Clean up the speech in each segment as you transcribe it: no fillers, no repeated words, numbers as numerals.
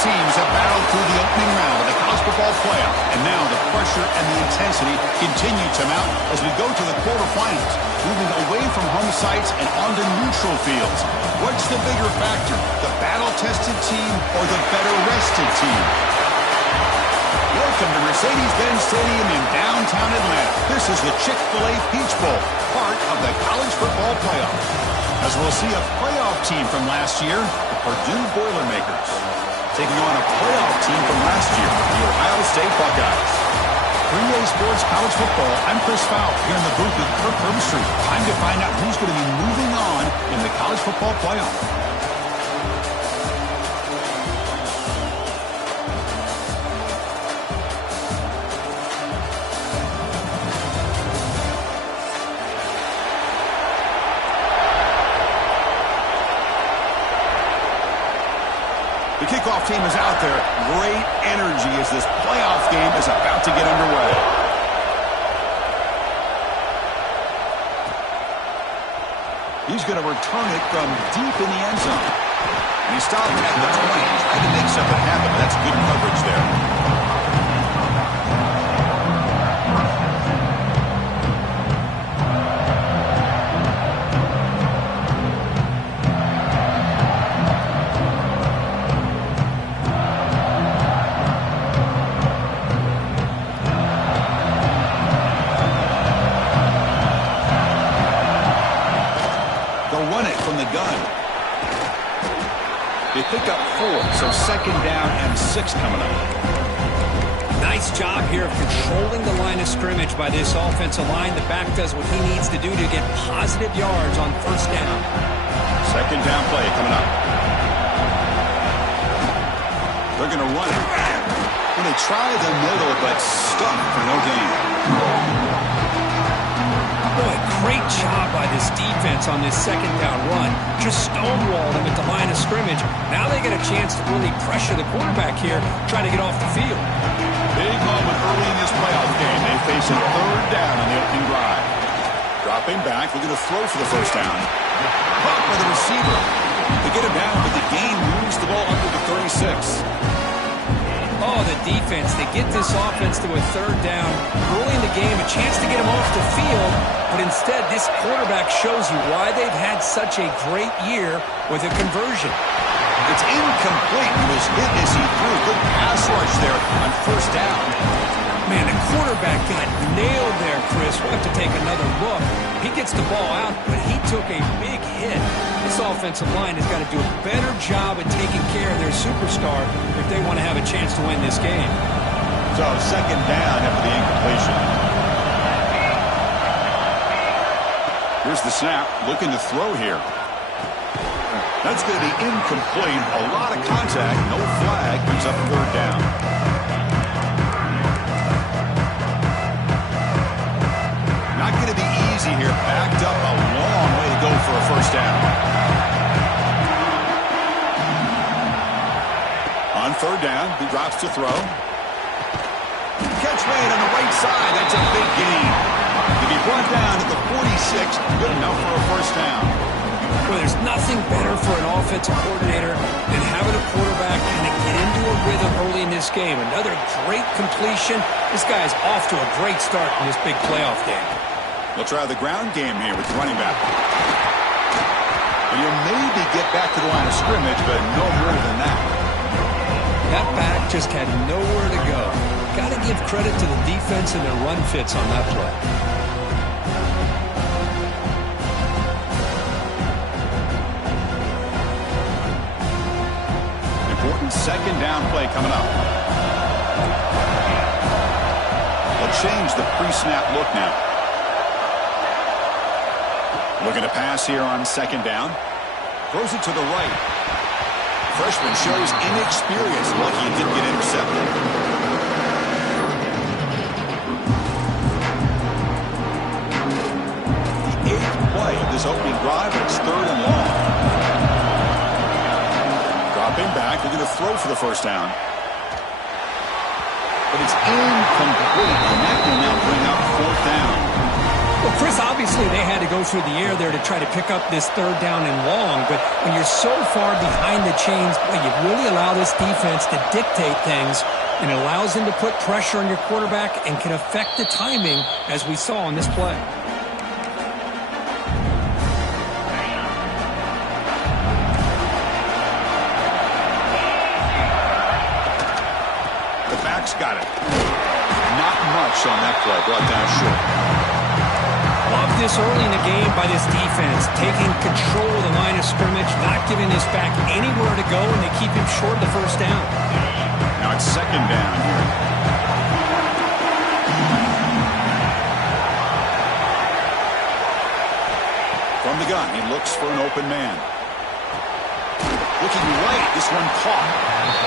teams have battled through the opening round of the college football playoff, and now the pressure and the intensity continue to mount as we go to the quarterfinals, moving away from home sites and onto neutral fields. What's the bigger factor, the battle-tested team or the better-rested team? Welcome to Mercedes-Benz Stadium in downtown Atlanta. This is the Chick-fil-A Peach Bowl, part of the college football playoff. As we'll see a playoff team from last year, the Purdue Boilermakers, taking on a playoff team from last year, the Ohio State Buckeyes. 3A Sports College Football, I'm Chris Fowler here in the booth with Kirk Herbstreit. Time to find out who's going to be moving on in the college football playoff. The kickoff team is out there. Great energy as this playoff game is about to get underway. He's going to return it from deep in the end zone. And he stopped at the 20. Trying to make something happen. That's good coverage there. They pick up 4, so second down and 6 coming up. Nice job here of controlling the line of scrimmage by this offensive line. The back does what he needs to do to get positive yards on first down. Second down play coming up. They're going to run it. And they try the middle, but stuck for no gain. Boy, great job by this defense on this second down run. Just stonewalled him at the line of scrimmage. Now they get a chance to really pressure the quarterback here, try to get off the field. Big moment early in this playoff game. They face a third down on the opening drive. Dropping back, looking to throw for the first down. Caught by the receiver. They get him down, but the gain moves the ball up to the 36. Oh, the defense. They get this offense to a third down early in the game, a chance to get him off the field, but instead this quarterback shows you why they've had such a great year with a conversion. It's incomplete. He was hit as he threw. Good pass rush there on first down. Man, the quarterback got nailed there, Chris. We'll have to take another look. He gets the ball out, but he took a big hit. This offensive line has got to do a better job at taking care of their superstar if they want to have a chance to win this game. So second down after the incompletion. Here's the snap. Looking to throw here. That's going to be incomplete. A lot of contact. No flag. Brings up third down. Not going to be easy here. Backed up a long way to go for a first down. On third down, he drops to throw. Catch made on the right side. That's a big gain. To be brought down at the 46, good enough for a first down. Well, there's nothing better for an offensive coordinator than having a quarterback kind of get into a rhythm early in this game. Another great completion. This guy's off to a great start in this big playoff game. They'll try the ground game here with the running back. And you'll maybe get back to the line of scrimmage, but no more than that. That back just had nowhere to go. Got to give credit to the defense and their run fits on that play. Important second down play coming up. They'll change the pre-snap look now. Looking to pass here on second down. Throws it to the right. Freshman shows inexperience. Lucky it didn't get intercepted. The 8th play of this opening drive. It's third and long. Dropping back. They're going to throw for the first down. But it's incomplete, and that will now bring up fourth down. Well, Chris, obviously they had to go through the air there to try to pick up this third down and long, but when you're so far behind the chains, boy, you really allow this defense to dictate things, and it allows them to put pressure on your quarterback and can affect the timing, as we saw on this play. The back's got it. Not much on that play, brought down short. Love this early in the game by this defense, taking control of the line of scrimmage, not giving this back anywhere to go, and they keep him short of the first down. Now it's second down here. From the gun, he looks for an open man. Looking right, this one caught.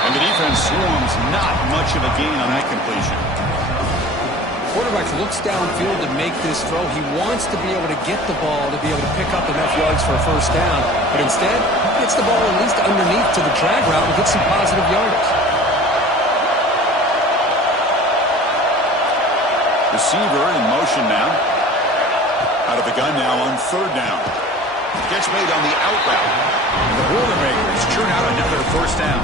And the defense swarms, not much of a gain on that completion. Quarterback looks downfield to make this throw. He wants to be able to get the ball to be able to pick up enough yards for a first down. But instead, he gets the ball at least underneath to the drag route and gets some positive yardage. Receiver in motion now. Out of the gun now on third down. Catch made on the out route. And the Boilermakers churn out another first down.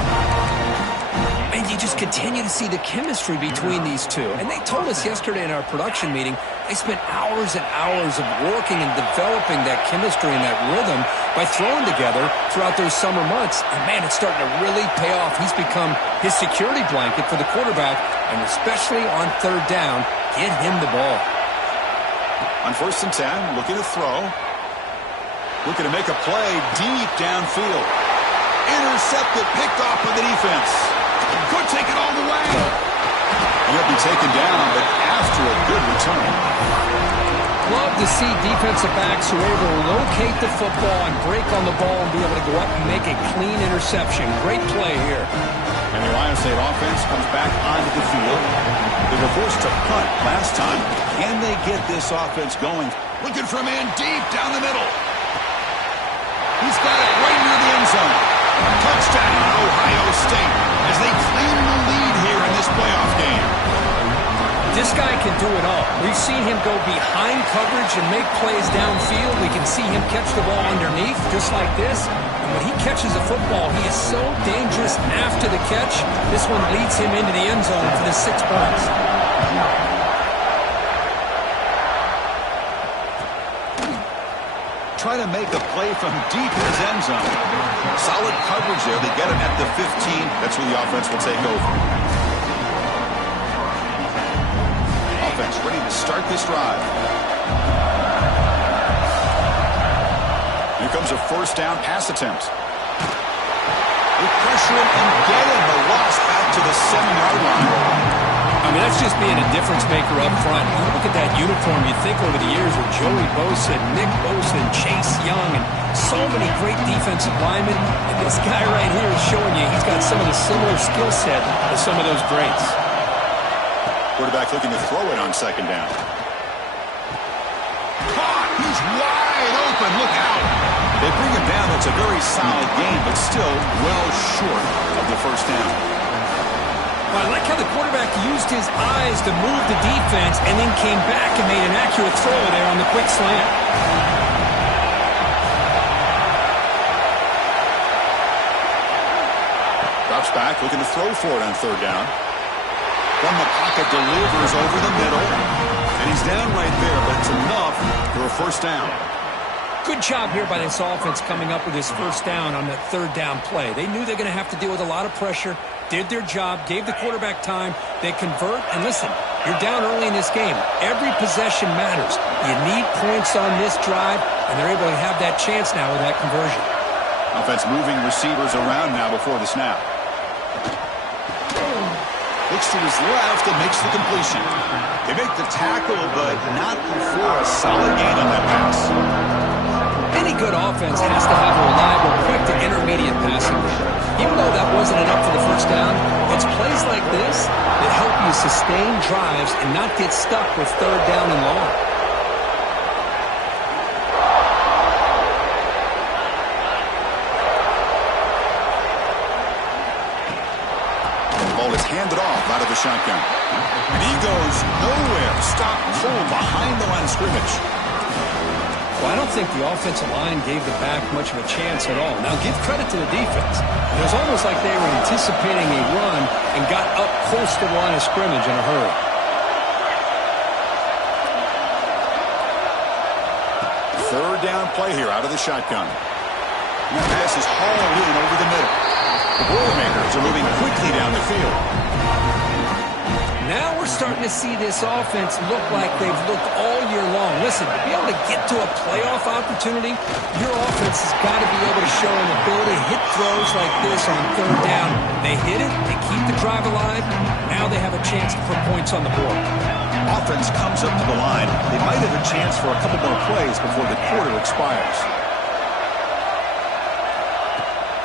And you just continue to see the chemistry between these two. And they told us yesterday in our production meeting, they spent hours and hours of working and developing that chemistry and that rhythm by throwing together throughout those summer months. And, man, it's starting to really pay off. He's become his security blanket for the quarterback, and especially on third down, get him the ball. On 1st and 10, looking to throw. Looking to make a play deep downfield. Intercepted, picked off by the defense. Could take it all the way. And he'll be taken down, but after a good return. Love to see defensive backs who are able to locate the football and break on the ball and be able to go up and make a clean interception. Great play here. And the Ohio State offense comes back onto the field. They were forced to punt last time. Can they get this offense going? Looking for a man deep down the middle. He's got it right near the end zone. Touchdown, Ohio State, as they claim the lead here in this playoff game. This guy can do it all. We've seen him go behind coverage and make plays downfield. We can see him catch the ball underneath, just like this. And when he catches a football, he is so dangerous after the catch. This one leads him into the end zone for the 6 points. Trying to make a play from deep in his end zone. Solid coverage there. They get him at the 15. That's where the offense will take over. Offense ready to start this drive. Here comes a first down pass attempt. They pressure him and get him. The loss back to the 7-yard line. I mean, that's just being a difference maker up front. You look at that uniform, you think over the years with Joey Bosa, Nick Bosa, and Chase Young, and so many great defensive linemen. And this guy right here is showing you he's got some of the similar skill set as some of those greats. Quarterback looking to throw it on second down. Caught! He's wide open. Look out! They bring him down. It's a very solid game, but still well short of the first down. Well, I like how the quarterback used his eyes to move the defense and then came back and made an accurate throw there on the quick slant. Drops back, looking to throw for it on third down. From the pocket, delivers over the middle. And he's down right there, but it's enough for a first down. Good job here by this offense coming up with his first down on that third down play. They knew they were going to have to deal with a lot of pressure, did their job, gave the quarterback time. They convert, and listen, you're down early in this game. Every possession matters. You need points on this drive, and they're able to have that chance now with that conversion. Offense moving receivers around now before the snap. Looks to his left and makes the completion. They make the tackle, but not before a solid gain on that pass. Any good offense has to have a reliable, quick to intermediate passing game. Even though that wasn't enough for the first down, it's plays like this that help you sustain drives and not get stuck with third down and long. The ball is handed off out of the shotgun. And he goes nowhere. Stopped cold behind the line of scrimmage. Well, I don't think the offensive line gave the back much of a chance at all. Now, give credit to the defense. It was almost like they were anticipating a run and got up close to the line of scrimmage in a hurry. Third down play here out of the shotgun. And that pass is hauled in over the middle. The Boilermakers are moving quickly down the field. Now we're starting to see this offense look like they've looked all year long. Listen, to be able to get to a playoff opportunity, your offense has got to be able to show an ability to hit throws like this on third down. They hit it, they keep the drive alive. Now they have a chance to put points on the board. Offense comes up to the line. They might have a chance for a couple more plays before the quarter expires.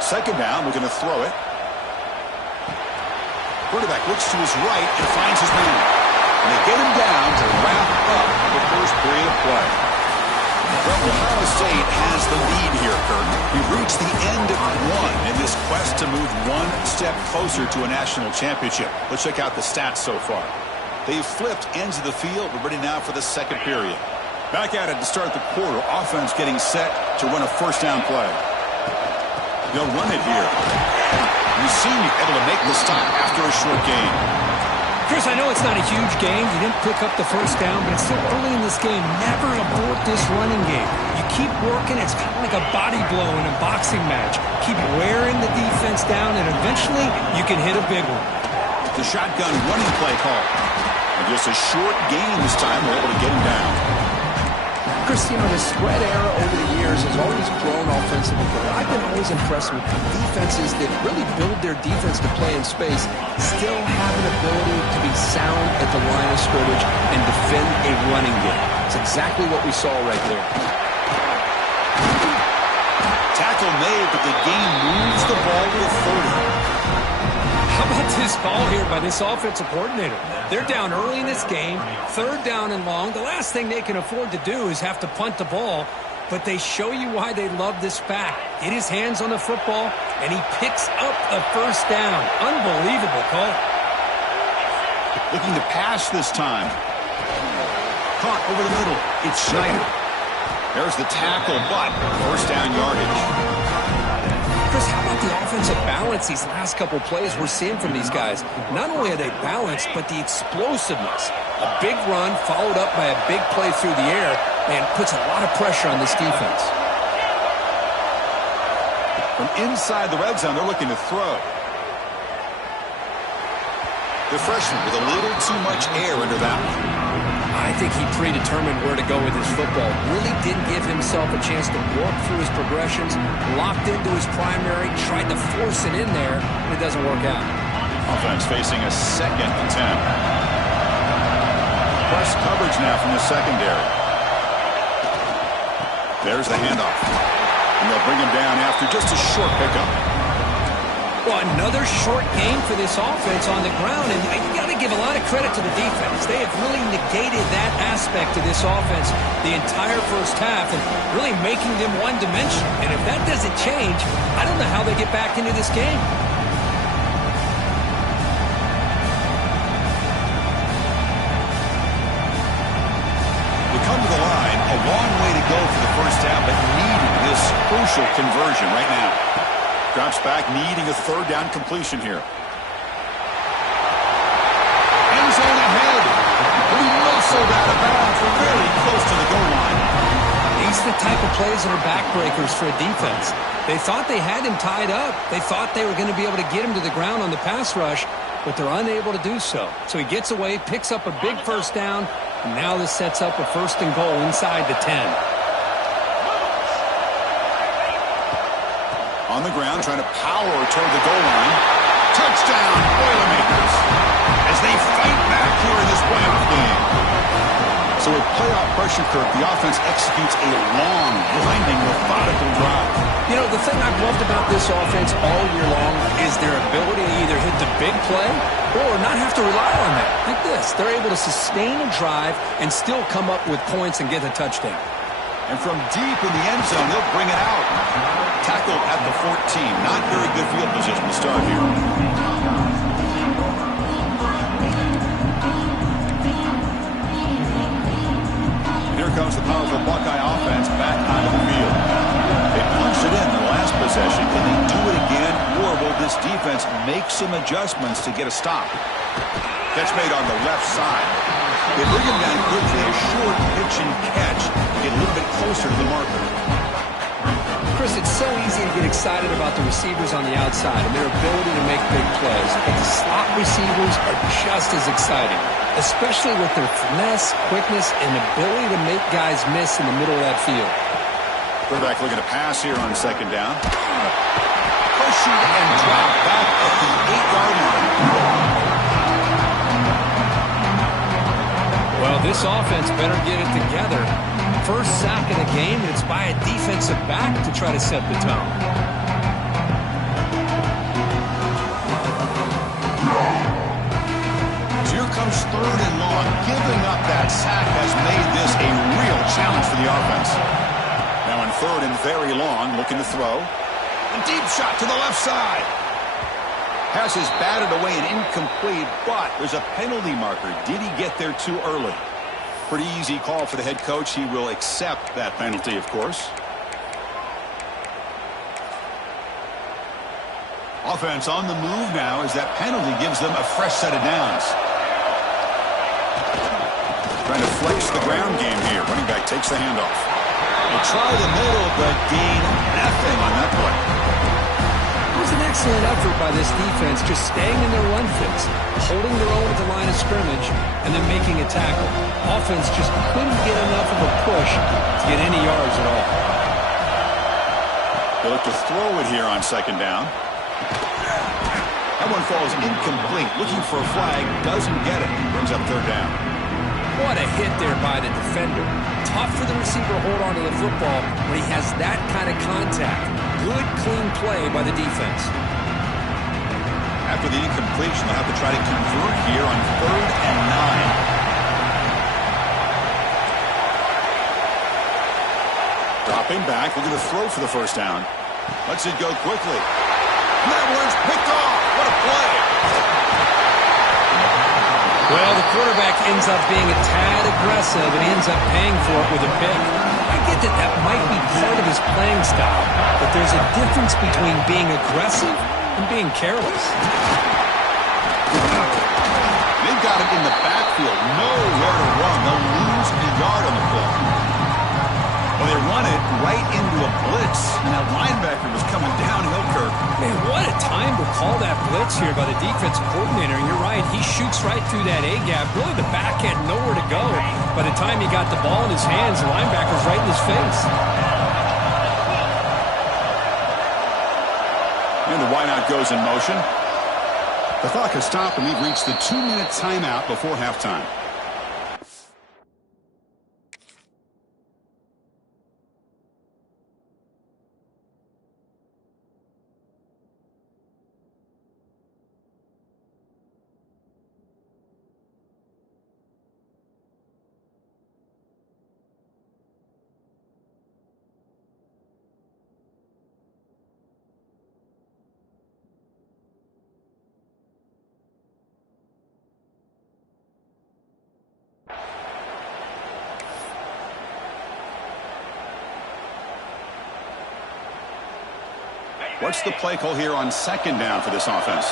Second down, we're going to throw it. Quarterback looks to his right and finds his man. And they get him down to wrap up the first period of play. Well, Ohio State has the lead here, Kurt. We've reached the end of one in this quest to move one step closer to a national championship. Let's check out the stats so far. They've flipped ends of the field. We're ready now for the second period. Back at it to start the quarter. Offense getting set to run a first down play. They'll run it here. You've seen you able to make the stop after a short game. Chris, I know it's not a huge game. You didn't pick up the first down, but it's still early in this game. Never abort this running game. You keep working. It's kind of like a body blow in a boxing match. Keep wearing the defense down, and eventually you can hit a big one. The shotgun running play call. And just a short gain this time. We're able to get him down. Chris, you know, the spread era over the years has always grown offensively, but I've been always impressed with defenses that really build their defense to play in space, still have an ability to be sound at the line of scrimmage and defend a running game. It's exactly what we saw right there. Tackle made, but the game moves the ball to the 30. How about this call here by this offensive coordinator? They're down early in this game, third down and long. The last thing they can afford to do is have to punt the ball, but they show you why they love this back. Get his hands on the football, and he picks up a first down. Unbelievable call. Looking to pass this time. Caught over the middle. It's Schneider. There's the tackle, but first down yardage. Chris, how about the offensive balance these last couple plays we're seeing from these guys? Not only are they balanced, but the explosiveness. A big run followed up by a big play through the air and puts a lot of pressure on this defense. From inside the red zone, they're looking to throw. The freshman with a little too much air under that one. I think he predetermined where to go with his football. Really didn't give himself a chance to work through his progressions, locked into his primary, tried to force it in there, and it doesn't work out. Offense facing a second attempt. Press coverage now from the secondary. There's the handoff. And they'll bring him down after just a short pickup. Well, another short game for this offense on the ground, and you got to give a lot of credit to the defense. They have really negated that aspect of this offense the entire first half and really making them one-dimensional. And if that doesn't change, I don't know how they get back into this game. We come to the line, a long way to go for the first half, but needing this crucial conversion right now. Drops back, needing a third down completion here. End zone ahead. He muscled out of bounds. We're very close to the goal line. These are the type of plays that are backbreakers for a defense. They thought they had him tied up. They thought they were going to be able to get him to the ground on the pass rush, but they're unable to do so. So he gets away, picks up a big first down, and now this sets up a first and goal inside the 10. On the ground, trying to power toward the goal line. Touchdown, Boilermakers, as they fight back here in this playoff game. So with playoff pressure, Kirk, the offense executes a long, grinding, methodical drive. You know, the thing I've loved about this offense all year long is their ability to either hit the big play or not have to rely on that. Like this, they're able to sustain a drive and still come up with points and get a touchdown. And from deep in the end zone, they'll bring it out. Tackled at the 14. Not very good field position to start here. And here comes the powerful Buckeye offense back onto the field. They punched it in the last possession. Can they do it again, or will this defense make some adjustments to get a stop? Catch made on the left side. They bring him down quickly. A short pitch and catch. Get a little bit closer to the marker. Chris, it's so easy to get excited about the receivers on the outside and their ability to make big plays, but the slot receivers are just as exciting, especially with their finesse, quickness, and ability to make guys miss in the middle of that field. Quarterback looking to pass here on second down. Pushing and drop back at the 8-yard line. Well, this offense better get it together. First sack of the game, and it's by a defensive back to try to set the tone. Here comes third and long. Giving up that sack has made this a real challenge for the offense. Now in third and very long, looking to throw. A deep shot to the left side. Pass is batted away and incomplete, but there's a penalty marker. Did he get there too early? Pretty easy call for the head coach. He will accept that penalty, of course. Offense on the move now as that penalty gives them a fresh set of downs. Trying to flex the ground game here. Running back takes the handoff. They try the middle, but gain nothing on that play. It was an excellent effort by this defense, just staying in their run fits, holding their own at the line of scrimmage, and then making a tackle. Offense just couldn't get enough of a push to get any yards at all. They look to throw it here on second down. That one falls incomplete. Looking for a flag, doesn't get it. Brings up third down. What a hit there by the defender. Tough for the receiver to hold on to the football when he has that kind of contact. Good, clean play by the defense. After the incompletion, they'll have to try to convert here on third and 9. Dropping back, looking to throw for the first down. Lets it go quickly. And that one's picked off. What a play. Well, the quarterback ends up being a tad aggressive and ends up paying for it with a pick. I get that that might be part of his playing style, but there's a difference between being aggressive and being careless. They've got it in the backfield. Nowhere to run. They'll lose a yard on the play. Well, they run it right into a blitz, and that linebacker was coming downhill, Kirk. Man, what a time to call that blitz here by the defensive coordinator. And you're right, he shoots right through that A-gap. Really, the back had nowhere to go. By the time he got the ball in his hands, the linebacker's right in his face. And the wideout goes in motion. The clock has stopped, and we've reached the 2-minute timeout before halftime. What's the play call here on second down for this offense?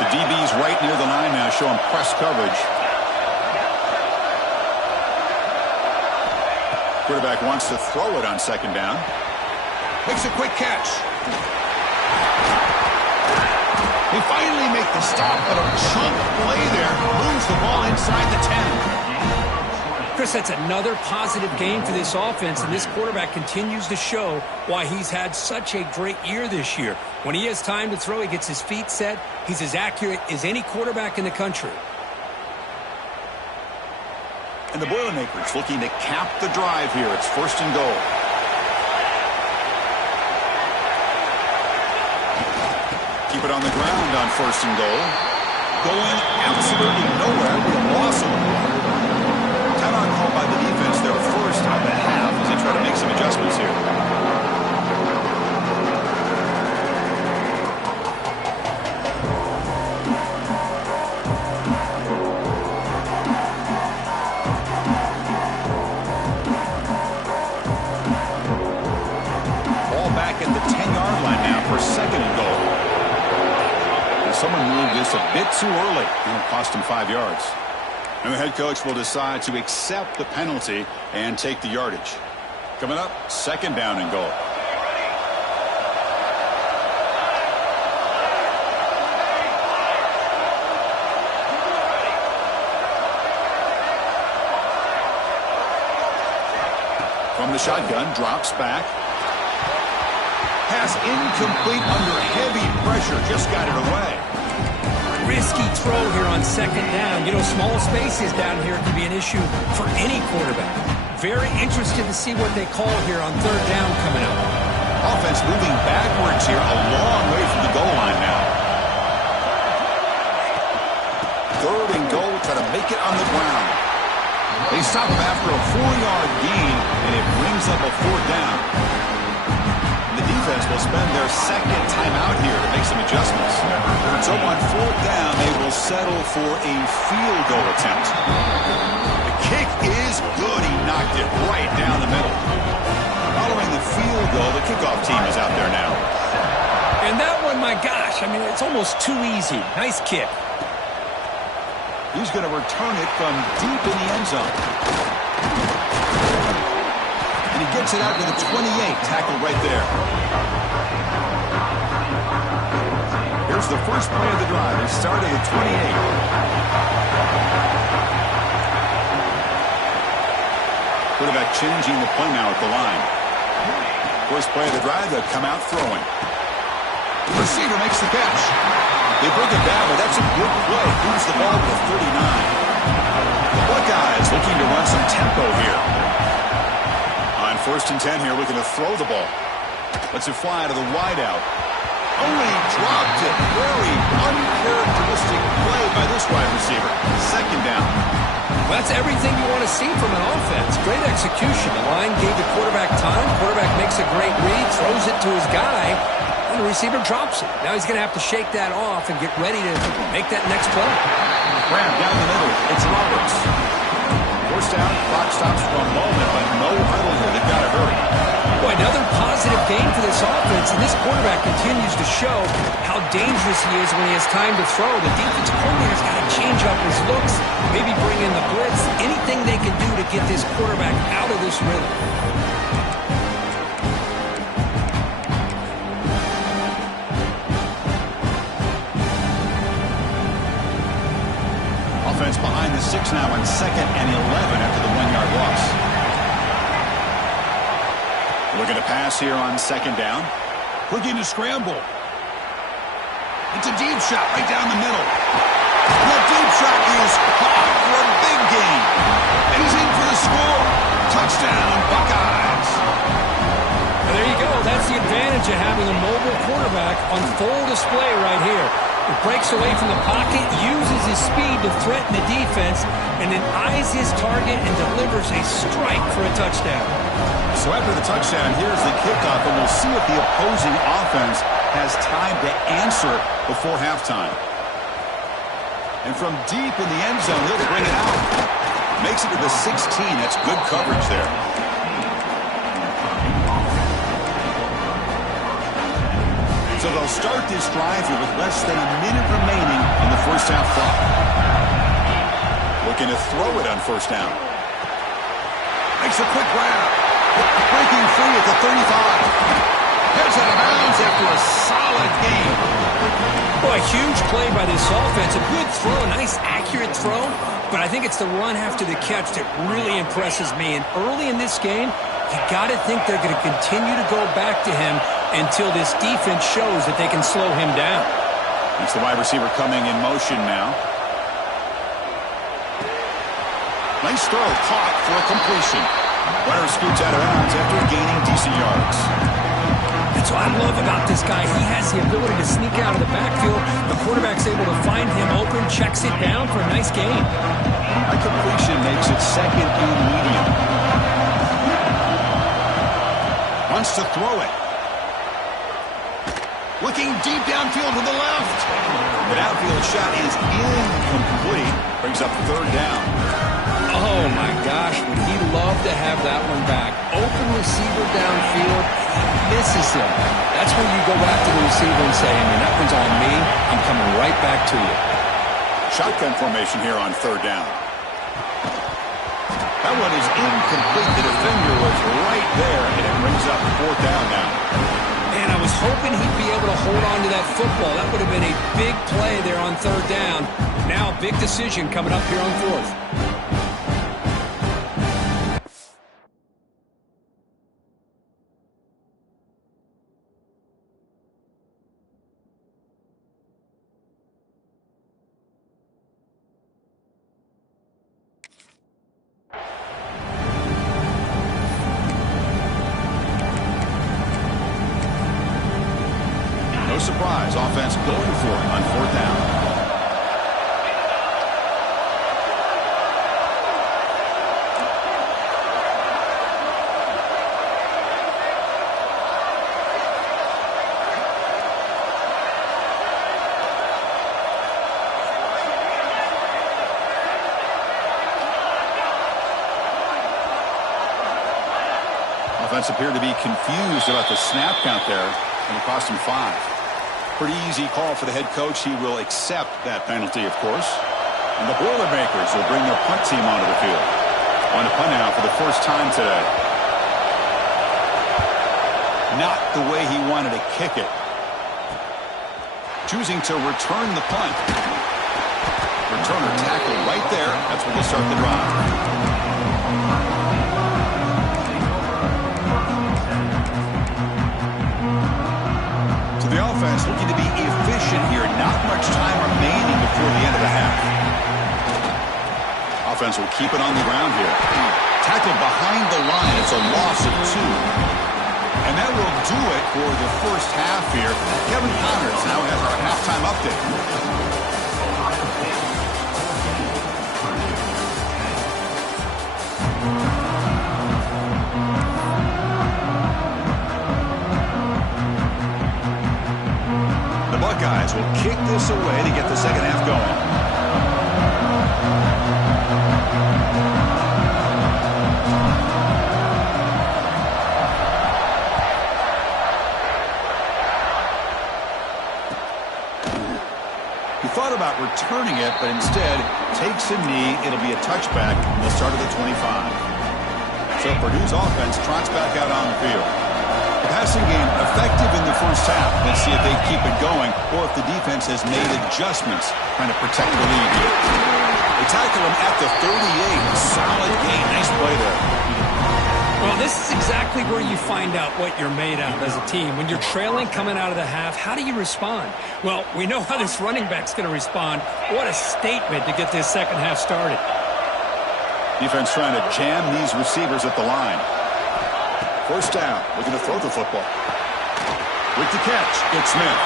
The DB's right near the line now, showing press coverage. Quarterback wants to throw it on second down. Makes a quick catch. They finally make the stop, but a chunk play there. Moves the ball inside the 10. Chris, that's another positive game for this offense, and this quarterback continues to show why he's had such a great year this year. When he has time to throw, he gets his feet set. He's as accurate as any quarterback in the country. And the Boilermakers looking to cap the drive here. It's first and goal. Keep it on the ground on first and goal. Going absolutely nowhere. We lost him. Timeout called by the defense there first on the half as they try to make some adjustments here. for second and goal. And someone moved this a bit too early, and it cost him 5 yards. And the head coach will decide to accept the penalty and take the yardage. Coming up, second down and goal. From the shotgun, drops back. Pass incomplete under heavy pressure. Just got it away. Risky throw here on second down. You know, small spaces down here can be an issue for any quarterback. Very interested to see what they call here on third down coming up. Offense moving backwards here, a long way from the goal line now. Third and goal, try to make it on the ground. They stop him after a 4-yard gain, and it brings up a fourth down. The defense will spend their second timeout here to make some adjustments. So on fourth down, they will settle for a field goal attempt. The kick is good. He knocked it right down the middle. Following the field goal, the kickoff team is out there now. And that one, my gosh, I mean, it's almost too easy. Nice kick. He's going to return it from deep in the end zone. And he gets it out to the 28, tackled right there. Here's the first play of the drive. They start at the 28. Quarterback changing the play now at the line. First play of the drive, they'll come out throwing. The receiver makes the catch. They bring it down, but that's a good play. Moves the ball to 39. The Buckeyes looking to run some tempo here. On first and 10 here, looking to throw the ball. Lets it fly to the wideout. Only dropped it. Very uncharacteristic play by this wide receiver. Second down. Well, that's everything you want to see from an offense. Great execution. The line gave the quarterback time. Quarterback makes a great read, throws it to his guy. And the receiver drops it. Now he's going to have to shake that off and get ready to make that next play. Grab down the middle. It's Roberts. First down, clock stops for a moment, but no huddle here. They've got to hurry. Boy, another positive game for this offense, and this quarterback continues to show how dangerous he is when he has time to throw. The defensive coordinator's got to change up his looks, maybe bring in the blitz, anything they can do to get this quarterback out of this rhythm. Offense behind the 6 now on second and 11 after the 1-yard loss. Looking to pass here on second down. Looking to scramble. It's a deep shot right down the middle. That deep shot is caught for a big gain. And he's in for the score. Touchdown, Buckeyes. And there you go. That's the advantage of having a mobile quarterback on full display right here. He breaks away from the pocket, uses his speed to threaten the defense, and then eyes his target and delivers a strike for a touchdown. So after the touchdown, here's the kickoff, and we'll see if the opposing offense has time to answer before halftime. And from deep in the end zone, he'll bring it out. Makes it to the 16. That's good coverage there. So they'll start this drive here with less than a minute remaining on the first half clock. Looking to throw it on first down. Makes a quick grab. Breaking free at the 35. Heads out of bounds after a solid game. Boy, a huge play by this offense. A good throw, a nice accurate throw. But I think it's the run after the catch that really impresses me. And early in this game, you got to think they're going to continue to go back to him until this defense shows that they can slow him down. It's the wide receiver coming in motion now. Nice throw, caught for a completion. Runner scoots out of bounds after gaining decent yards. That's what I love about this guy. He has the ability to sneak out of the backfield. The quarterback's able to find him open, checks it down for a nice gain. A completion makes it second and medium. Wants to throw it. Looking deep downfield to the left. The downfield shot is incomplete. Brings up third down. Oh, my gosh, would he love to have that one back. Open receiver downfield, he misses him. That's where you go back to the receiver and say, hey, man, that one's on me. I'm coming right back to you. Shotgun formation here on third down. That one is incomplete. The defender was right there, and it brings up fourth down now. Man, I was hoping he'd be able to hold on to that football. That would have been a big play there on third down. Now a big decision coming up here on fourth. No surprise, offense going for it on fourth down. Offense appeared to be confused about the snap count there, and it cost him 5. Pretty easy call for the head coach. He will accept that penalty, of course. And the Boilermakers will bring their punt team onto the field. On to punt now for the first time today. Not the way he wanted to kick it. Choosing to return the punt. Returner tackled right there. That's where they start the drive. The offense looking to be efficient here. Not much time remaining before the end of the half. Offense will keep it on the ground here. Tackled behind the line. It's a loss of 2. And that will do it for the first half here. Kevin Connors now has our halftime update. Buckeyes will kick this away to get the second half going. He thought about returning it, but instead takes a knee. It'll be a touchback. They'll start at the 25. So Purdue's offense trots back out on the field. Passing game effective in the first half. Let's see if they keep it going or if the defense has made adjustments trying to protect the lead here. They tackle him at the 38. Solid gain. Nice play there. Well, this is exactly where you find out what you're made of as a team. When you're trailing coming out of the half, how do you respond? Well, we know how this running back's going to respond. What a statement to get this second half started. Defense trying to jam these receivers at the line. First down, looking to throw the football. With the catch, it's Smith.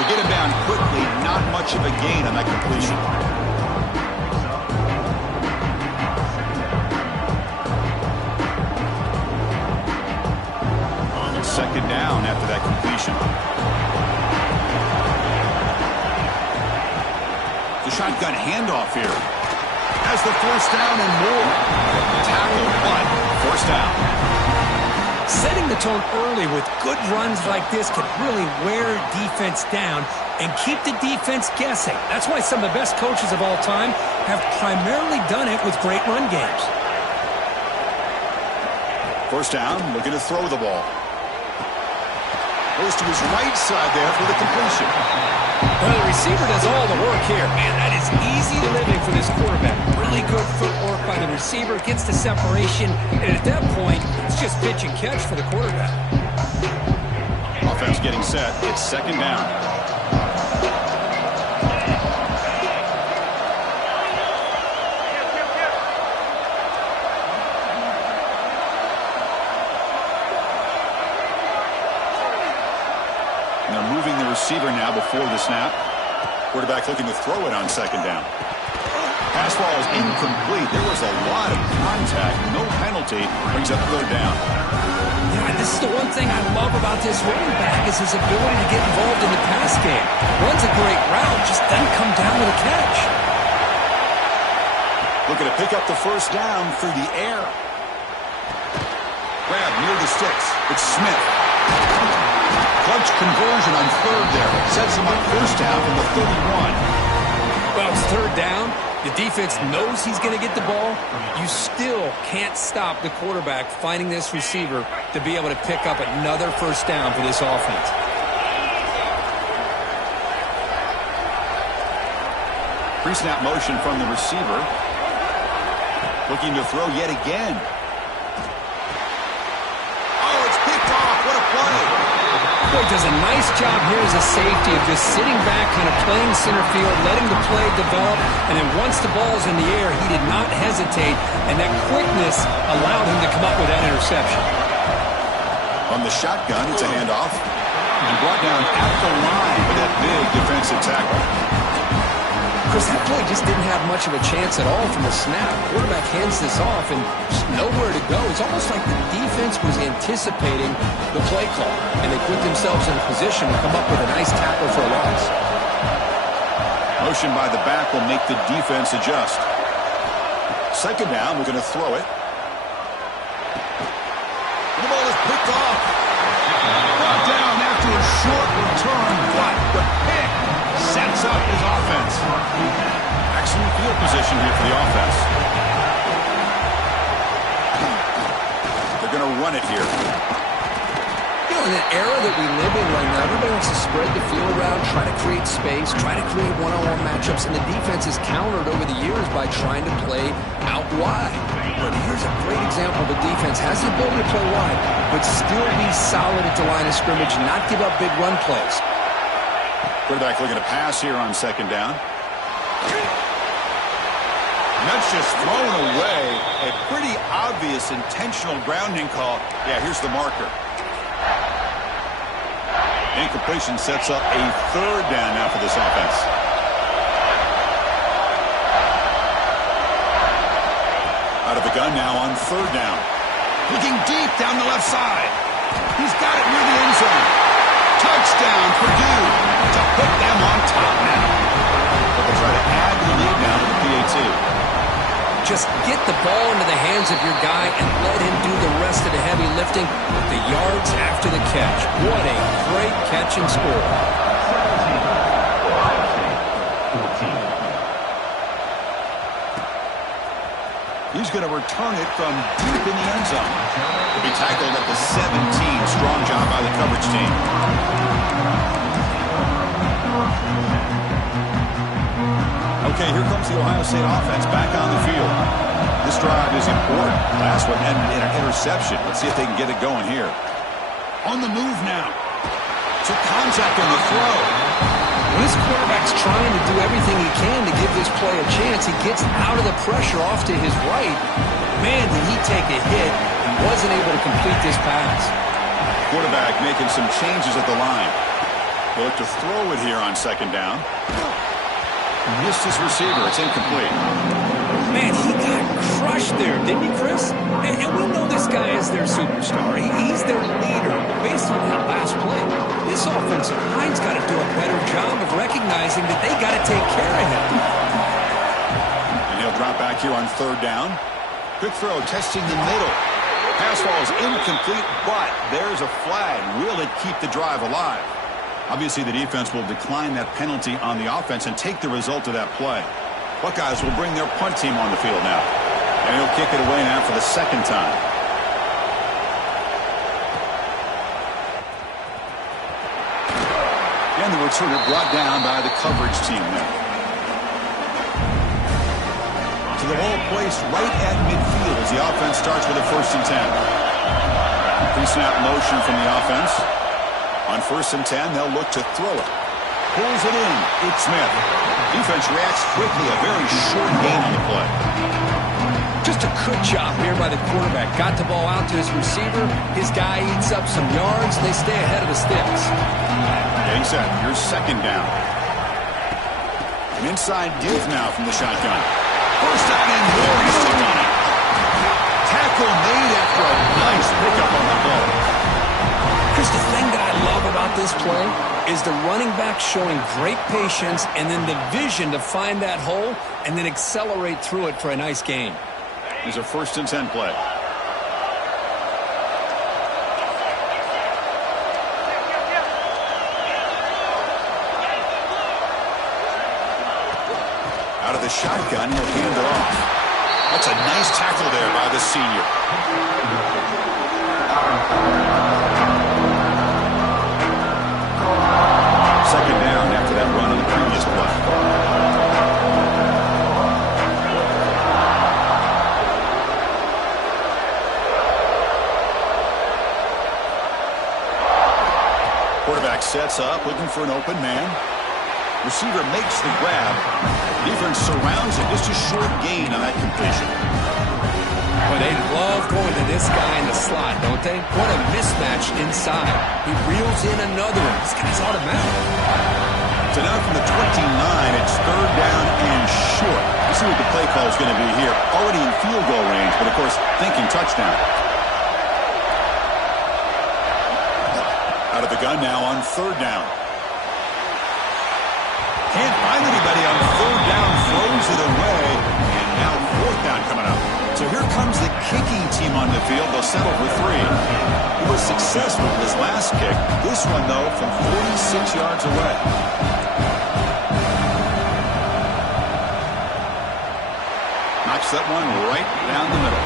To get him down quickly, not much of a gain on that completion. Second down after that completion. The shotgun handoff here. Has the first down and more. Tackle, but first down. Setting the tone early with good runs like this can really wear defense down and keep the defense guessing. That's why some of the best coaches of all time have primarily done it with great run games. First down, looking to throw the ball. Goes to his right side there for the completion. Well, the receiver does all the work here. Man, that is easy living for this quarterback. Really good footwork by the receiver. Gets the separation. And at that point, it's just pitch and catch for the quarterback. Offense getting set. It's second down. Receiver now before the snap. Quarterback looking to throw it on second down. Pass ball is incomplete. There was a lot of contact. No penalty. Brings up third down. Yeah, this is the one thing I love about this running back is his ability to get involved in the pass game. Runs a great route, just doesn't come down with a catch. Looking to pick up the first down through the air. Grab near the sticks. It's Smith. Clutch conversion on third there. Sets him up first down from the 31. Well, it's third down. The defense knows he's going to get the ball. You still can't stop the quarterback finding this receiver to be able to pick up another first down for this offense. Pre-snap motion from the receiver. Looking to throw yet again. Oh, it's picked off. What a play. Boy, does a nice job here as a safety of just sitting back, kind of playing center field, letting the play develop, and then once the ball's in the air, he did not hesitate, and that quickness allowed him to come up with that interception. On the shotgun, it's a handoff. And brought down at the line with that big defensive tackle. Chris, that play just didn't have much of a chance at all from the snap. Quarterback hands this off and just nowhere to go. It's almost like the defense was anticipating the play call, and they put themselves in a position to come up with a nice tackle for a loss. Motion by the back will make the defense adjust. Second down, we're going to throw it. The ball is picked off. Brought down after a short return, but the pick sets up his offense. Excellent field position here for the offense. They're going to run it here. You know, in an era that we live in right now, everybody wants to spread the field around, try to create space, try to create one-on-one matchups, and the defense is countered over the years by trying to play out wide. But here's a great example. The defense has the ability to play wide, but still be solid at the line of scrimmage and not give up big run plays. Quarterback looking to pass here on second down. And that's just thrown away. A pretty obvious intentional grounding call. Yeah, here's the marker. Incompletion sets up a third down now for this offense. Out of the gun now on third down. Looking deep down the left side. He's got it near the end zone. Touchdown, Purdue, to put them on top now. They'll try to add to the lead now to the PAT. Just get the ball into the hands of your guy and let him do the rest of the heavy lifting with the yards after the catch. What a great catch and score. He's going to return it from deep in the end zone. He'll be tackled at the 17. Strong job by the coverage team. Okay, here comes the Ohio State offense back on the field. This drive is important. Last one ended in an interception. Let's see if they can get it going here. On the move now. Took contact on the throw. When this quarterback's trying to do everything he can to give this play a chance, he gets out of the pressure off to his right. Man, did he take a hit and wasn't able to complete this pass. Quarterback making some changes at the line. He'll look to throw it here on second down. Missed his receiver. It's incomplete. Man, he got crushed there, didn't he, Chris? And we know this guy is their superstar. He's their leader. Based on that last play, this offensive line's got to do a better job of recognizing that they got to take care of him. And he'll drop back here on third down. Quick throw, testing the middle. Pass ball is incomplete, but there's a flag. Will it keep the drive alive? Obviously, the defense will decline that penalty on the offense and take the result of that play. Buckeyes will bring their punt team on the field now. And he'll kick it away now for the second time. And the returner brought down by the coverage team there. To the ball placed right at midfield as the offense starts with a 1st and 10. Pre-snap motion from the offense. On 1st and 10, they'll look to throw it. Pulls it in. It's Smith. Defense reacts quickly. A very short gain on the play. Just a good job here by the quarterback. Got the ball out to his receiver. His guy eats up some yards. They stay ahead of the sticks. Getting set. Here's second down. An inside give now from the shotgun. First down and more. He's still on it. Tackle made after a nice pickup on the ball. Chris, the thing that I love about this play is the running back showing great patience and then the vision to find that hole and then accelerate through it for a nice gain. Here's a 1st and 10 play. Out of the shotgun, he'll hand it off. That's a nice tackle there by the senior. Second down after that run on the previous play. Quarterback sets up, looking for an open man. Receiver makes the grab. Defense surrounds him. Just a short gain on that completion. Well, they love going to this guy in the slot, don't they? What a mismatch inside. He reels in another one. This guy's automatic. So now from the 29, it's 3rd down and short. Let's see what the play call is going to be here. Already in field goal range, but of course, thinking touchdown. Out of the gun now on 3rd down. Can't find anybody on 3rd down, throws it away, and now 4th down coming up. So here comes the kicking team on the field. They'll settle for 3. He was successful with his last kick. This one, though, from 46 yards away. Knocks that one right down the middle.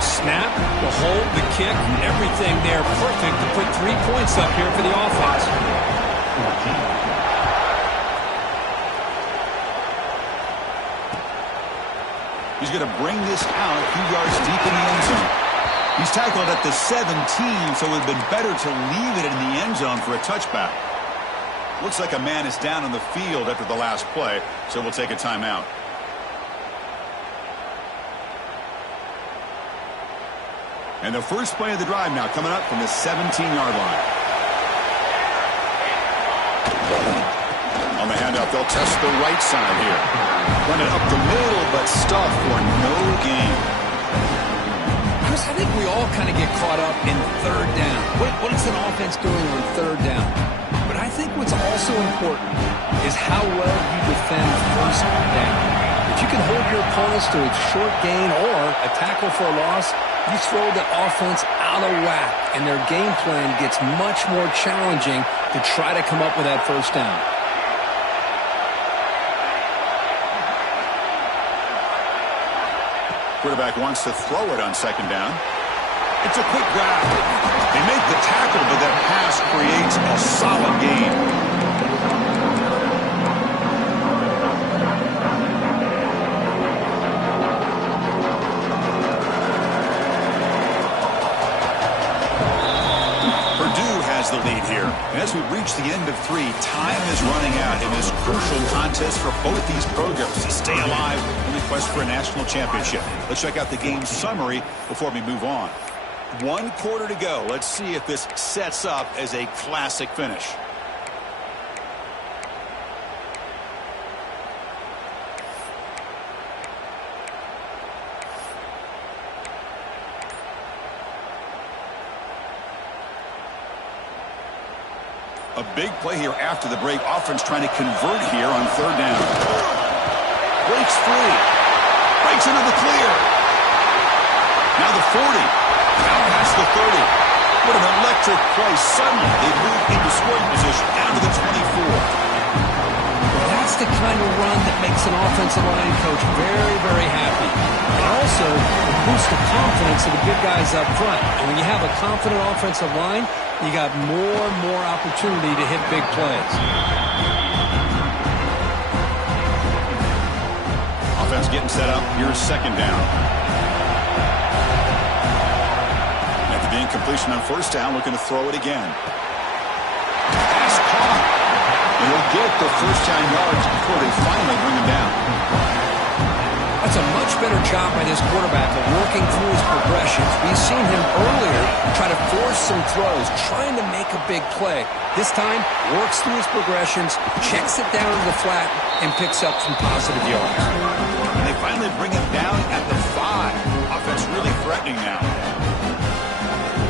Snap, the hold, the kick, everything there perfect to put 3 points up here for the offense. He's going to bring this out a few yards deep in the end zone. He's tackled at the 17, so it would have been better to leave it in the end zone for a touchback. Looks like a man is down on the field after the last play, so we'll take a timeout. And the first play of the drive now coming up from the 17-yard line. On the handoff, they'll test the right side here. Run it up the middle, but stuff for no gain. Chris, I think we all kind of get caught up in 3rd down. What is an offense doing on 3rd down? But I think what's also important is how well you defend 1st down. If you can hold your opponents to a short gain or a tackle for a loss, you throw the offense out of whack, and their game plan gets much more challenging to try to come up with that 1st down. Quarterback wants to throw it on 2nd down. It's a quick grab. They make the tackle, but that pass creates a solid gain. The lead here. And as we reach the end of 3, time is running out in this crucial contest for both these programs to stay alive in the quest for a national championship. Let's check out the game summary before we move on. 1 quarter to go. Let's see if this sets up as a classic finish. A big play here after the break. Offense trying to convert here on 3rd down. Breaks free. Breaks into the clear. Now the 40. Now past the 30. What an electric play. Suddenly they move into scoring position down to the 24. That's the kind of run that makes an offensive line coach very, very happy. And also boosts the confidence of the big guys up front. And when you have a confident offensive line, you got more and more opportunity to hit big plays. Offense getting set up. Here's 2nd down. After the incompletion on 1st down, looking to throw it again. Pass caught. And he'll get the 1st down yards before they finally bring him down. That's a much better job by this quarterback of working through his progressions. We've seen him earlier try to force some throws, trying to make a big play. This time, works through his progressions, checks it down to the flat, and picks up some positive yards. And they finally bring him down at the 5. Offense really threatening now.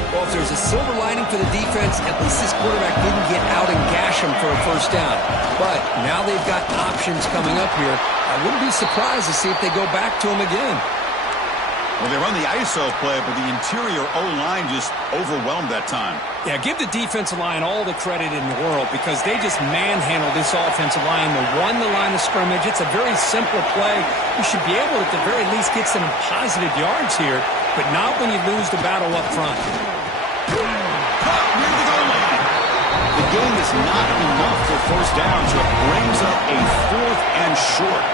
Well, Well, if there's a silver lining for the defense, at least this quarterback didn't get out and gash him for a first down. But now they've got options coming up here. I wouldn't be surprised to see if they go back to him again. Well, they run the ISO play, but the interior O-line just overwhelmed that time. Yeah, give the defensive line all the credit in the world because they just manhandled this offensive line. They won the line of scrimmage. It's a very simple play. You should be able to, at the very least, get some positive yards here, but not when you lose the battle up front. Caught near the goal line. The game is not enough for first down, so it brings up a 4th and short.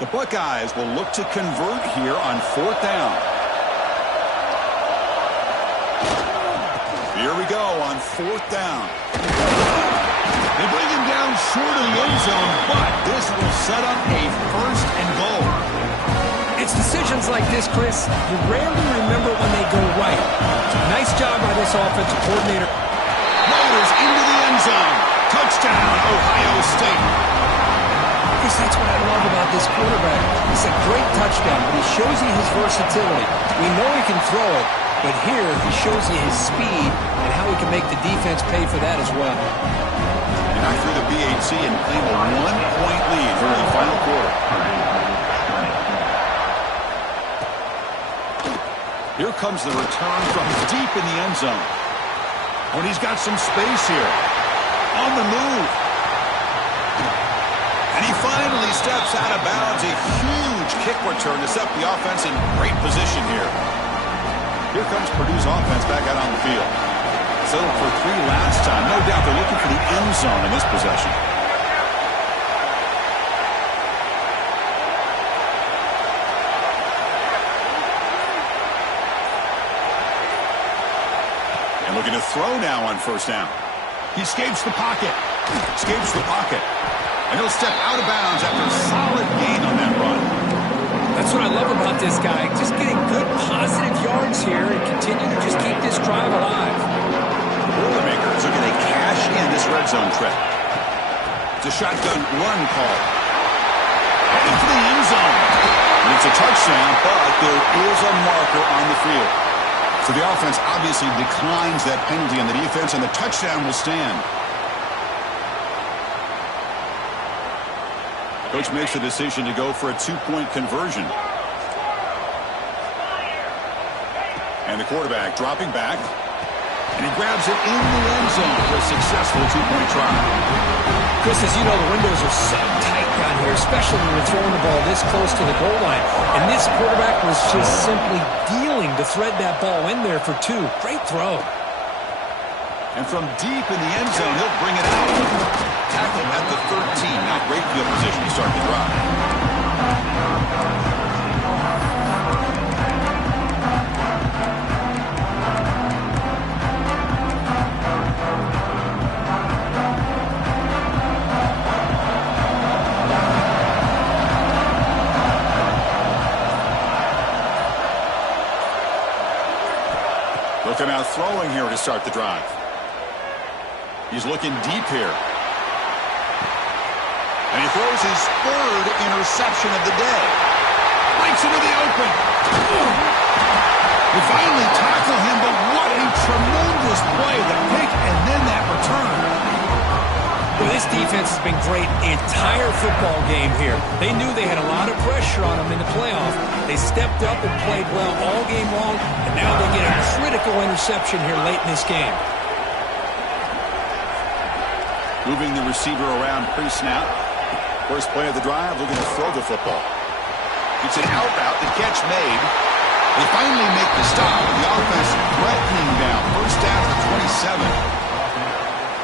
The Buckeyes will look to convert here on 4th down. Here we go on 4th down. They bring him down short of the end zone, but this will set up a 1st and goal. It's decisions like this, Chris. You rarely remember when they go right. Nice job by this offensive coordinator. Motors into the end zone. Touchdown, Ohio State. That's what I love about this quarterback. It's a great touchdown, but he shows you his versatility. We know he can throw it, but here he shows you his speed and how he can make the defense pay for that as well. And I threw the BAT and claim a 1-point lead here in the final quarter. Here comes the return from deep in the end zone. When he's got some space here. On the move. And he finally steps out of bounds. A huge kick return to set the offense in great position here. Here comes Purdue's offense back out on the field. Settled for 3 last time. No doubt they're looking for the end zone in this possession. And looking to throw now on 1st down. He escapes the pocket. Escapes the pocket. And he'll step out of bounds after a solid gain on that run. That's what I love about this guy. Just getting good, positive yards here and continue to just keep this drive alive. The Boilermakers are going to cash in this red zone trip. It's a shotgun run call. Into the end zone. And it's a touchdown, but there is a marker on the field. So the offense obviously declines that penalty on the defense, and the touchdown will stand. Coach makes the decision to go for a 2-point conversion. And the quarterback dropping back. And he grabs it in the end zone for a successful 2-point try. Chris, as you know, the windows are so tight down here, especially when you're throwing the ball this close to the goal line. And this quarterback was just simply dealing to thread that ball in there for 2. Great throw. And from deep in the end zone, he'll bring it out. Tackled at the 13. Now great field position to start the drive. Looking out throwing here to start the drive. He's looking deep here. And he throws his 3rd interception of the day. Breaks into the open. They finally tackle him, but what a tremendous play. The pick and then that return. Well, this defense has been great the entire football game here. They knew they had a lot of pressure on them in the playoff. They stepped up and played well all game long, and now they get a critical interception here late in this game. Moving the receiver around pre-snap. First play of the drive, looking to throw the football. It's an out route, the catch made. They finally make the stop. The offense threatening down. First down for 27.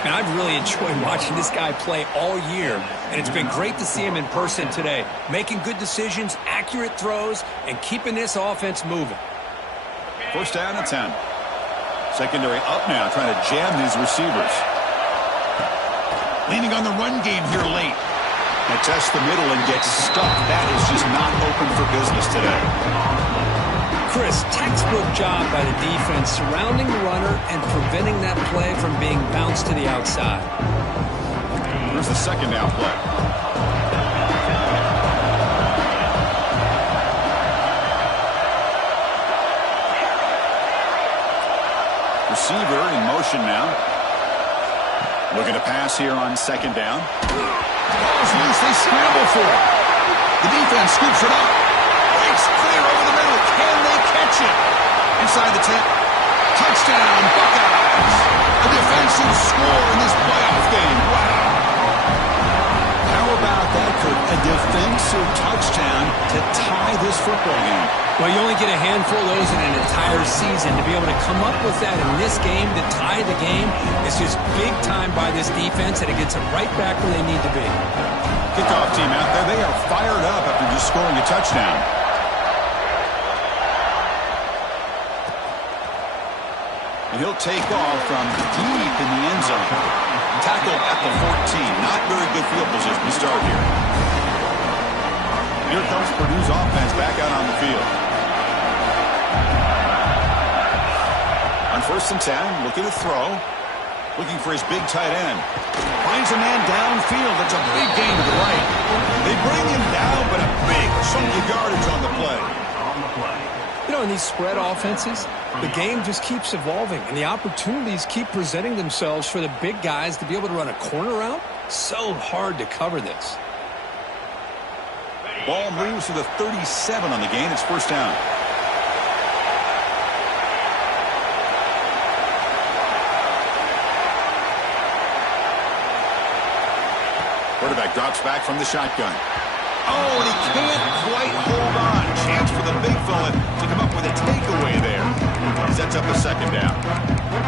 And I've really enjoyed watching this guy play all year, and it's been great to see him in person today, making good decisions, accurate throws, and keeping this offense moving. First down and 10. Secondary up now, trying to jam these receivers. Leaning on the run game here late. They test the middle and get stuck. That is just not open for business today. Chris, textbook job by the defense surrounding the runner and preventing that play from being bounced to the outside. Here's the second down play. Receiver in motion now. Looking to pass here on second down. Ball's loose. They scramble for it. The defense scoops it up. Breaks clear over the middle. Can they catch it? Inside the 10. Touchdown, Buckeyes. A defensive score in this playoff game. Wow. How about that, Kurt? A defensive touchdown to tie this football game. Well, you only get a handful of those in an entire season. To be able to come up with that in this game, to tie the game, is just big time by this defense, and it gets them right back where they need to be. Kickoff team out there, they are fired up after just scoring a touchdown. And he'll take off from deep in the end zone. Tackle at the 14. Not very good field position to start here. Here comes Purdue's offense back out on the field. On 1st and 10, looking to throw. Looking for his big tight end. Finds a man downfield. That's a big gain to the right. They bring him down, but a big chunk of yardage on the play. You know, in these spread offenses, the game just keeps evolving, and the opportunities keep presenting themselves for the big guys to be able to run a corner route. So hard to cover this. Ball moves to the 37 on the gain. It's 1st down. Quarterback drops back from the shotgun. Oh, and he can't quite hold on. Chance for the big fella to come up with a takeaway there. He sets up a 2nd down.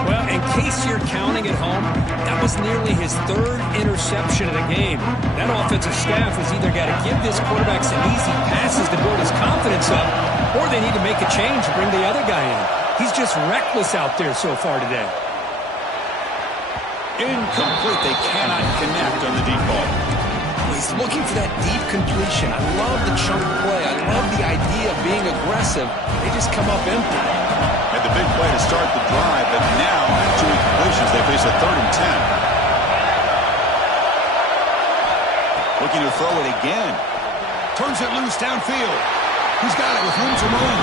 Well, in case you're counting at home, that was nearly his 3rd interception of the game. That offensive staff has either got to give this quarterback some easy passes to build his confidence up, or they need to make a change and bring the other guy in. He's just reckless out there so far today. Incomplete. They cannot connect on the deep ball. He's looking for that deep completion. I love the chunk play. I love the idea of being aggressive. They just come up empty. Had the big play to start the drive, but now, after 2 incompletions, they face a 3rd and 10. Looking to throw it again. Turns it loose downfield. He's got it with room to run.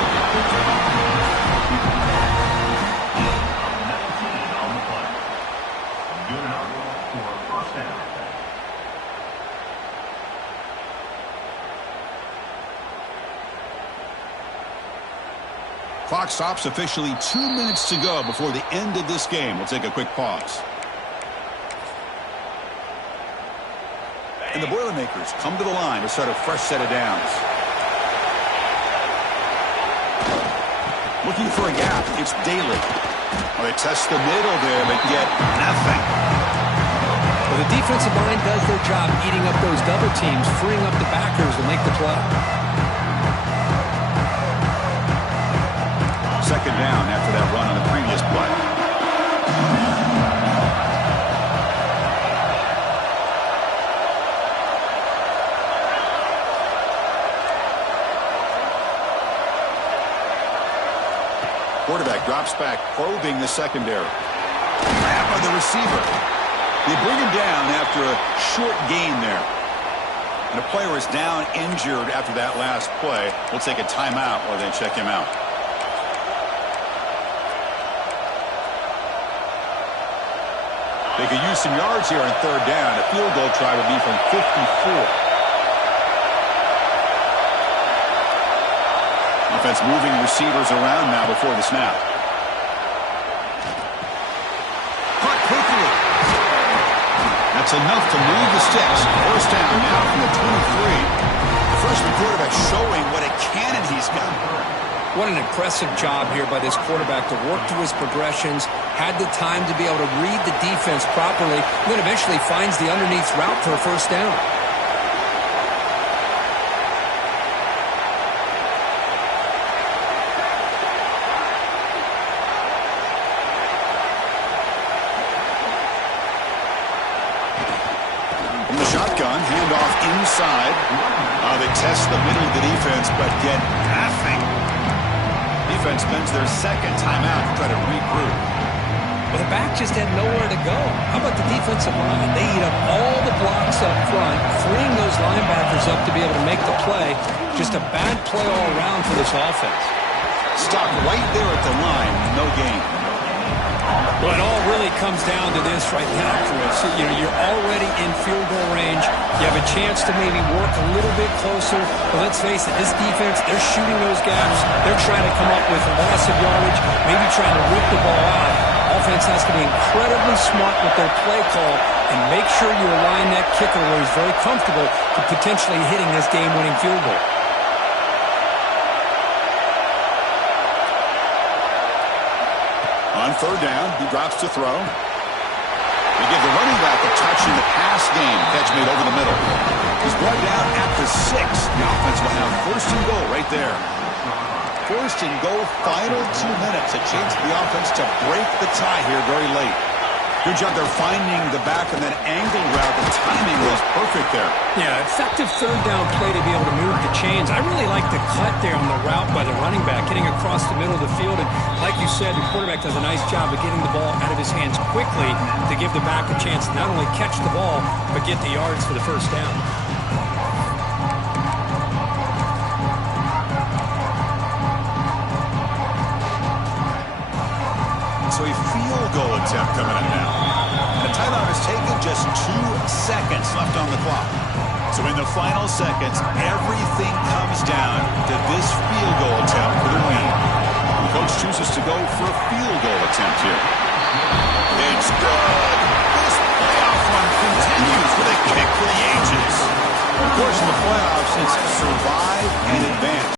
Clock stops officially 2 minutes to go before the end of this game. We'll take a quick pause. And the Boilermakers come to the line to start a fresh set of downs. Looking for a gap. It's Daly. Well, they test the middle there, but get nothing. Well, the defensive line does their job eating up those double teams, freeing up the backers to make the play. 2nd down after that run on the previous play. Quarterback drops back, probing the secondary. Grab by the receiver. They bring him down after a short gain there. And a player is down injured after that last play. We'll take a timeout while they check him out. They could use some yards here on 3rd down. A field goal try would be from 54. Offense moving receivers around now before the snap. Caught quickly. That's enough to move the sticks. 1st down now from the 23. The freshman quarterback showing what a cannon he's got. What an impressive job here by this quarterback to work through his progressions, had the time to be able to read the defense properly, and then eventually finds the underneath route for a 1st down. From the shotgun, handoff inside. They test the middle of the defense, but get nothing. Defense spends their second timeout to try to regroup. Well, the back just had nowhere to go. How about the defensive line? They eat up all the blocks up front, freeing those linebackers up to be able to make the play. Just a bad play all around for this offense. Stop right there at the line. No gain. Well, it all really comes down to this right now, Chris. You're already in field goal range. You have a chance to maybe work a little bit closer. But let's face it, this defense, they're shooting those gaps. They're trying to come up with a loss of yardage, maybe trying to rip the ball out. Offense has to be incredibly smart with their play call and make sure you align that kicker where he's very comfortable to potentially hitting this game-winning field goal. On third down, he drops to throw. They give the running back a touch in the pass game. Catch made over the middle. He's brought down at the 6. The offense will have first and goal right there. First and goal, final 2 minutes. A chance for the offense to break the tie here very late. Good job there finding the back and that angle route. The timing was perfect there. Yeah, effective third down play to be able to move the chains. I really like the cut there on the route by the running back, getting across the middle of the field. And like you said, the quarterback does a nice job of getting the ball out of his hands quickly to give the back a chance to not only catch the ball, but get the yards for the first down. So a field goal attempt coming up now. The timeout is taken, just 2 seconds left on the clock. So in the final seconds, everything comes down to this field goal attempt for the win. The coach chooses to go for a field goal attempt here. It's good. This playoff run continues with a kick for the ages. Of course, in the playoffs, it's survive and advance.